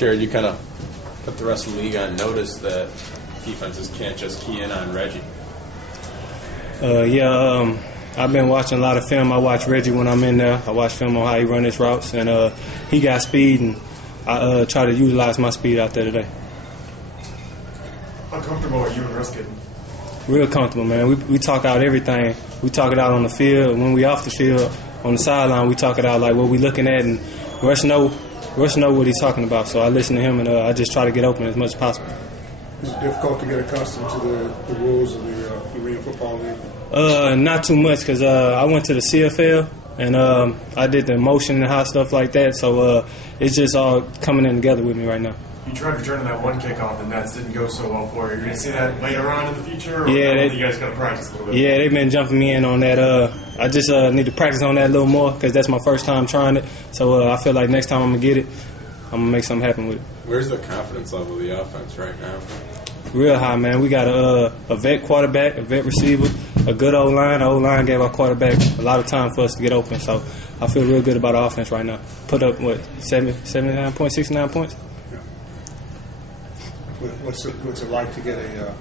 Jared, you kind of put the rest of the league on notice that defenses can't just key in on Reggie. I've been watching a lot of film. I watch Reggie when I'm in there. I watch film on how he run his routes, and he got speed, and I try to utilize my speed out there today. How comfortable are you and Russ getting? Real comfortable, man. We talk out everything. We talk it out on the field. When we off the field, on the sideline, we talk it out like what we looking at, and Russ know what he's talking about. So I listen to him, and I just try to get open as much as possible. Is it difficult to get accustomed to the rules of the Arena Football League? Not too much, because I went to the CFL, and I did the motion and high stuff like that. So it's just all coming in together with me right now. You tried returning that one kickoff, and that didn't go so well for you. Are you going to see that later on in the future? Or yeah, you guys got to practice a little bit? Yeah, they've been jumping me in on that. I just need to practice on that a little more because that's my first time trying it. So I feel like next time I'm going to get it, I'm going to make something happen with it. Where's the confidence level of the offense right now? Real high, man. We got a vet quarterback, a vet receiver, a good O-line. The O-line gave our quarterback a lot of time for us to get open. So I feel real good about our offense right now. Put up, 79 points, 69 points? What's it like to get a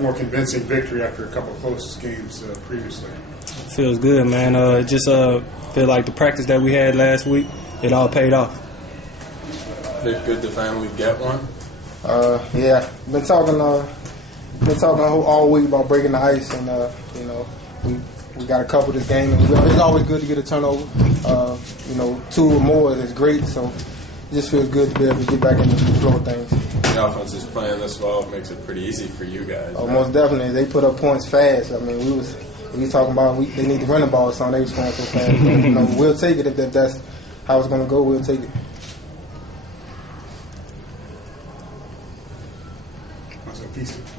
more convincing victory after a couple of close games previously? Feels good, man. Just feel like the practice that we had last week, it all paid off. Good to finally get one? Yeah, been talking all week about breaking the ice, and we got a couple this game, and it's always good to get a turnover. 2 or more is great, so it just feels good to be able to get back into the flow of things. The offense is playing this well. It makes it pretty easy for you guys. Oh, right? Most definitely. They put up points fast. I mean, we talking about they need to run the ball, so they was playing so fast. But, we'll take it if that's how it's going to go. We'll take it.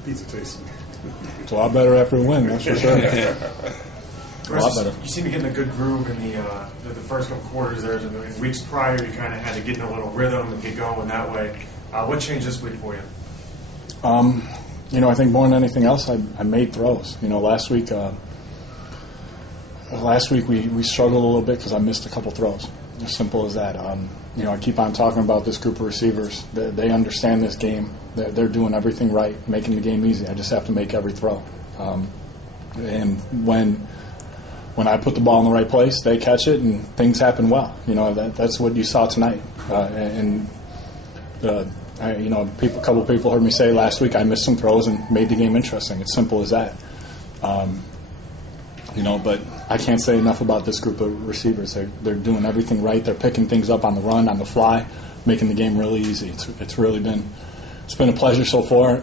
Pizza tasting. It's a lot better after a win, that's for sure. A lot better. You seem to get in a good groove in the first couple quarters there. In weeks prior, you kind of had to get in a little rhythm and get going that way. What changed this week for you? I think more than anything else, I made throws. Last week we struggled a little bit because I missed a couple throws. As simple as that. I keep on talking about this group of receivers. They understand this game. They're doing everything right, making the game easy. I just have to make every throw. And when I put the ball in the right place, they catch it and things happen well. That's what you saw tonight. A couple people heard me say last week I missed some throws and made the game interesting. It's simple as that. But I can't say enough about this group of receivers. They're doing everything right. They're picking things up on the run, on the fly, making the game really easy. It's been a pleasure so far,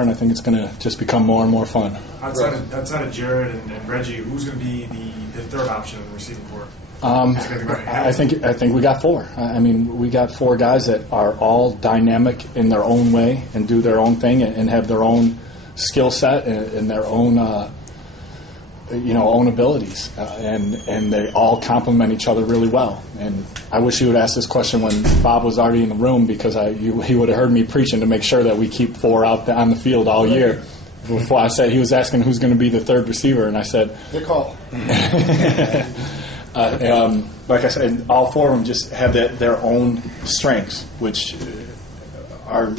and I think it's going to just become more and more fun. Outside of Jared and Reggie, who's going to be the third option in the receiving corps? I think we got 4. I mean, we got 4 guys that are all dynamic in their own way and do their own thing and have their own skill set and their own own abilities, and they all complement each other really well. And I wish you would ask this question when Bob was already in the room, because he would have heard me preaching to make sure that we keep 4 out on the field all year. Before I said, he was asking who's going to be the third receiver, and I said, Vic Hall. Like I said, all 4 of them just have their own strengths, which are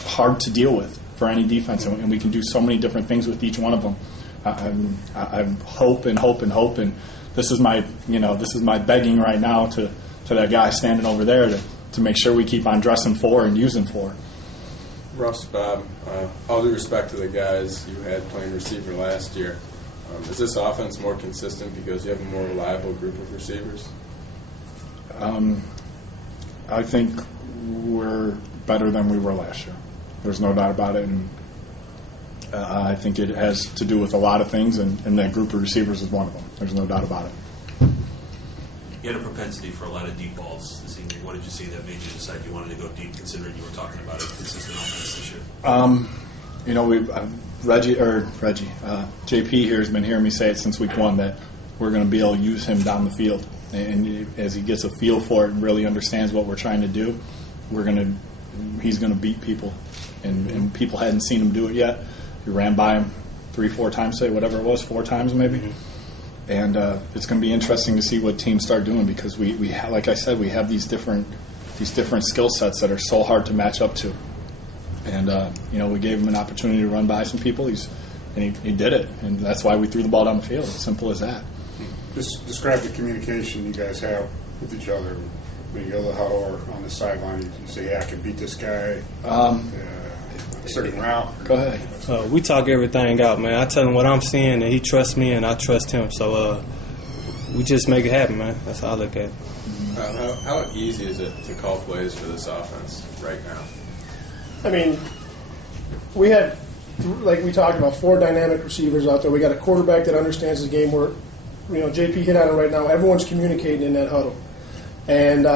hard to deal with for any defense, and we can do so many different things with each one of them. I hope, and this is my begging right now to that guy standing over there to make sure we keep on dressing 4 and using 4. Russ, Bob, all due respect to the guys you had playing receiver last year, is this offense more consistent because you have a more reliable group of receivers? I think we're better than we were last year. There's no doubt about it, and I think it has to do with a lot of things, and that group of receivers is one of them. There's no doubt about it. You had a propensity for a lot of deep balls this evening. What did you see that made you decide you wanted to go deep, considering you were talking about a consistent offense this year? JP here has been hearing me say it since week 1 that we're going to be able to use him down the field. And as he gets a feel for it and really understands what we're trying to do, he's going to beat people. And people hadn't seen him do it yet. He ran by him 3-4 times today, whatever it was, 4 times maybe. Mm-hmm. And it's going to be interesting to see what teams start doing, because we like I said, we have these different these different skill sets that are so hard to match up to. And we gave him an opportunity to run by some people. He did it, and that's why we threw the ball down the field. It's simple as that. Just describe the communication you guys have with each other. When you go to the huddle or on the sideline, you say, "Yeah, I can beat this guy." A certain route. Go ahead. We talk everything out, man. I tell him what I'm seeing, and he trusts me, and I trust him. So we just make it happen, man. That's how I look at it. How easy is it to call plays for this offense right now? I mean, we have, like we talked about, 4 dynamic receivers out there. We got a quarterback that understands the game. Where, JP hit on it right now. Everyone's communicating in that huddle, and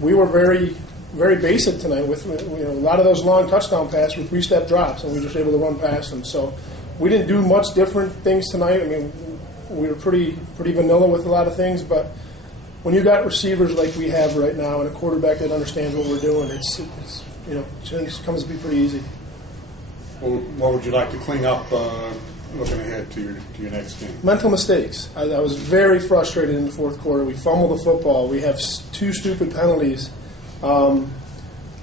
we were very, very basic tonight with a lot of those long touchdown passes with 3-step drops, and we were just able to run past them. So we didn't do much different things tonight. I mean, we were pretty vanilla with a lot of things, but when you got receivers like we have right now and a quarterback that understands what we're doing, it just comes to be pretty easy. Well, what would you like to clean up looking ahead to your next game? Mental mistakes. I was very frustrated in the fourth quarter. We fumbled the football. We have 2 stupid penalties. When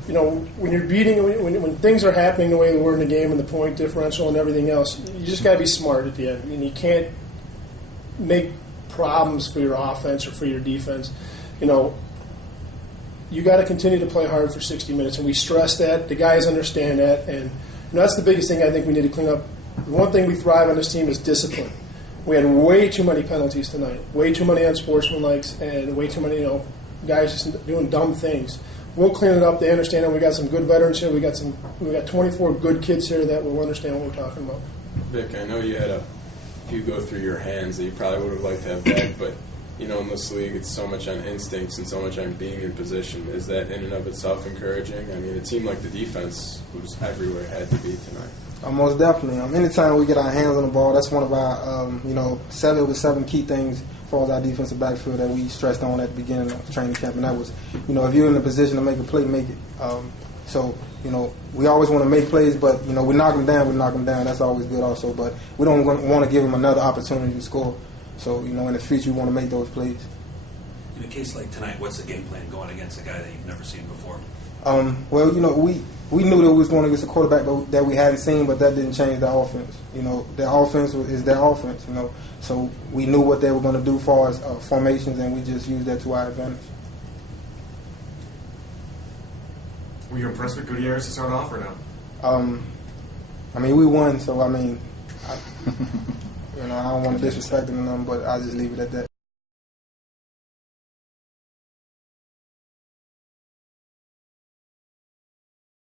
you're beating, when things are happening the way they were in the game and the point differential and everything else, you just got to be smart at the end. And you can't make problems for your offense or for your defense. You got to continue to play hard for 60 minutes, and we stress that. The guys understand that, and that's the biggest thing I think we need to clean up. The one thing we thrive on this team is discipline. We had way too many penalties tonight, way too many unsportsmanlikes, and way too many guys just doing dumb things. We'll clean it up. They understand it. We got some good veterans here. We got 24 good kids here that will understand what we're talking about. Vic, I know you had a few go through your hands that you probably would have liked to have back, but in this league, it's so much on instincts and so much on being in position. Is that in and of itself encouraging? I mean, it seemed like the defense was everywhere, had to be tonight. Most definitely. Anytime we get our hands on the ball, that's one of our 7 of the 7 key things as far as our defensive backfield that we stressed on at the beginning of training camp, and that was, if you're in a position to make a play, make it. We always want to make plays, but we knock them down. That's always good also, but we don't want to give them another opportunity to score. So, in the future, we want to make those plays. In a case like tonight, what's the game plan going against a guy that you've never seen before? We knew that we was going against a quarterback that we hadn't seen, but that didn't change the offense. Their offense is their offense, So we knew what they were going to do as far as formations, and we just used that to our advantage. Were you impressed with Gutierrez to start off or no? We won, so I don't want to disrespect him, but I'll just leave it at that.